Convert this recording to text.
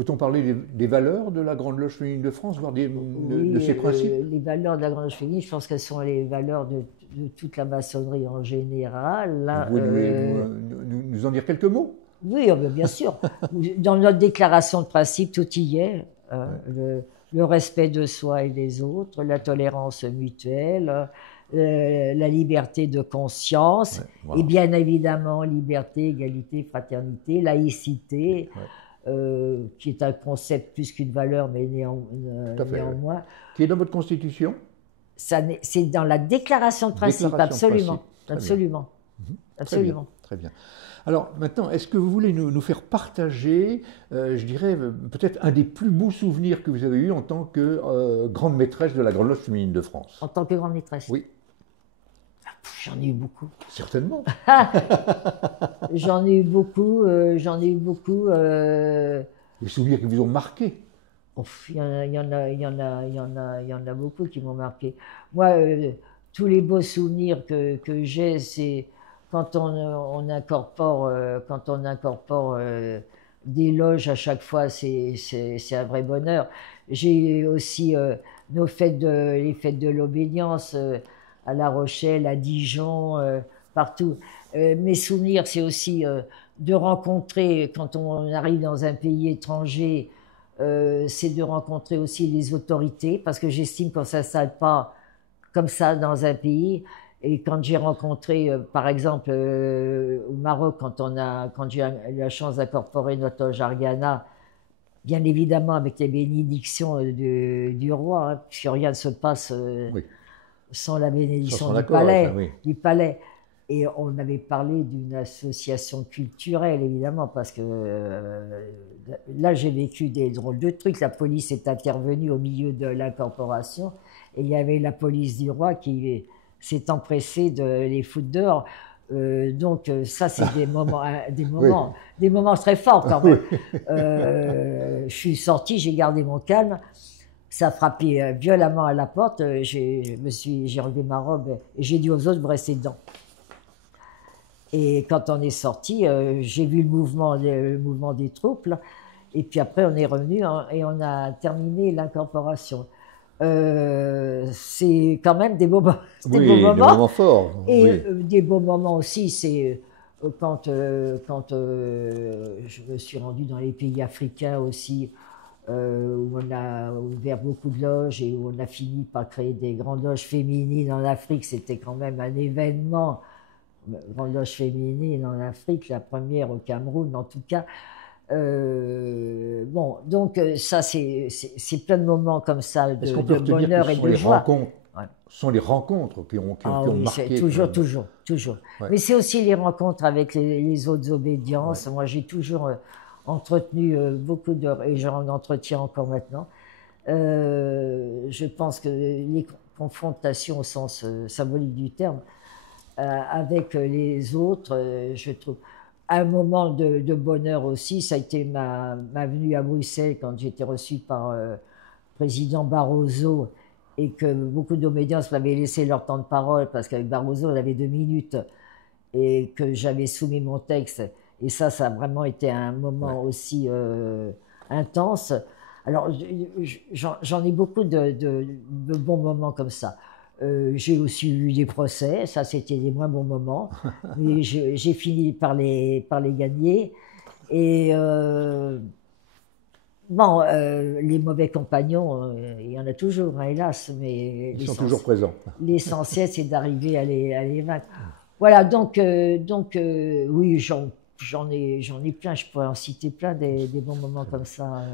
Peut-on parler des valeurs de la Grande Loge féminine de France, voire de Oui, ses principes? les valeurs de la Grande Loge féminine, je pense qu'elles sont les valeurs de toute la maçonnerie en général. Vous Là, pouvez nous en dire quelques mots? oui, bien sûr. Dans notre déclaration de principe, tout y est. Ouais, Le respect de soi et des autres, la tolérance mutuelle, la liberté de conscience, ouais, et voilà. bien évidemment liberté, égalité, fraternité, laïcité, Ouais, qui est un concept plus qu'une valeur, mais tout à fait, ouais. néanmoins. Qui est dans votre Constitution? C'est dans la déclaration de principe, Déclaration de principe. absolument, Très bien. absolument, Très bien, absolument. très bien. Alors maintenant, est-ce que vous voulez nous faire partager, je dirais, peut-être un des plus beaux souvenirs que vous avez eu en tant que grande maîtresse de la Grande Loge féminine de France? En tant que grande maîtresse, Oui, j'en ai eu beaucoup. certainement. J'en ai eu beaucoup, j'en ai eu beaucoup. Des souvenirs qui vous ont marqué. Il y en a, il y en a, il y en a, il y en a, il y en a beaucoup qui m'ont marqué. Moi, tous les beaux souvenirs que j'ai, c'est quand on incorpore des loges à chaque fois, c'est un vrai bonheur. J'ai aussi les fêtes de l'obédience à La Rochelle, à Dijon, partout. Mes souvenirs, c'est aussi de rencontrer, quand on arrive dans un pays étranger, c'est de rencontrer aussi les autorités, parce que j'estime qu'on ne s'installe pas comme ça dans un pays. Et quand j'ai rencontré, par exemple, au Maroc, quand j'ai eu la chance d'incorporer notre loge Argana, bien évidemment avec les bénédictions du roi, hein, puisque rien ne se passe Oui, sans la sans bénédiction son accord, ouais, ça, oui. du palais. Et on avait parlé d'une association culturelle, évidemment, parce que là, j'ai vécu des drôles de trucs. La police est intervenue au milieu de l'incorporation et il y avait la police du roi qui s'est empressée de les foutre dehors. Ça, c'est Oui, des moments très forts quand oui. même. Je suis sortie, j'ai gardé mon calme. Ça a frappé violemment à la porte. J'ai enlevé ma robe et j'ai dit aux autres, vous restez dedans. Et quand on est sorti, j'ai vu le mouvement des troupes, là. Et puis après, on est revenu hein, et on a terminé l'incorporation. C'est quand même des beaux Oui, des moments. moments forts, Et oui. des beaux moments aussi, c'est quand je me suis rendue dans les pays africains aussi, où on a ouvert beaucoup de loges et où on a fini par créer des grandes loges féminines en Afrique. C'était quand même un événement. Grande loge féminine en Afrique, la première au Cameroun en tout cas. Bon, donc ça, c'est plein de moments comme ça Est-ce qu'on peut de retenir que bonheur ce et sont de les joie. rencontres, Ouais. ce sont les rencontres Ah qui ont oui, c'est marqué quand toujours, même? toujours, toujours. Ouais, Mais c'est aussi les rencontres avec les autres ouais. obédiences. Moi, j'ai toujours entretenu beaucoup de... Et j'en entretiens encore maintenant. Je pense que les confrontations au sens symbolique du terme, avec les autres, je trouve. Un moment de bonheur aussi, ça a été ma venue à Bruxelles quand j'ai été reçue par le président Barroso et que beaucoup d'obédiences m'avaient laissé leur temps de parole parce qu'avec Barroso, on avait 2 minutes et que j'avais soumis mon texte. Et ça a vraiment été un Ouais. moment aussi intense. Alors, j'en ai beaucoup de bons moments comme ça. J'ai aussi eu des procès, ça c'était des moins bons moments, mais j'ai fini par les gagner. Et bon, les mauvais compagnons, il y en a toujours, hein, hélas, mais Ils sont toujours présents. l'essentiel c'est d'arriver à les vaincre. Voilà, oui, j'en ai plein, je pourrais en citer plein des bons moments comme ça.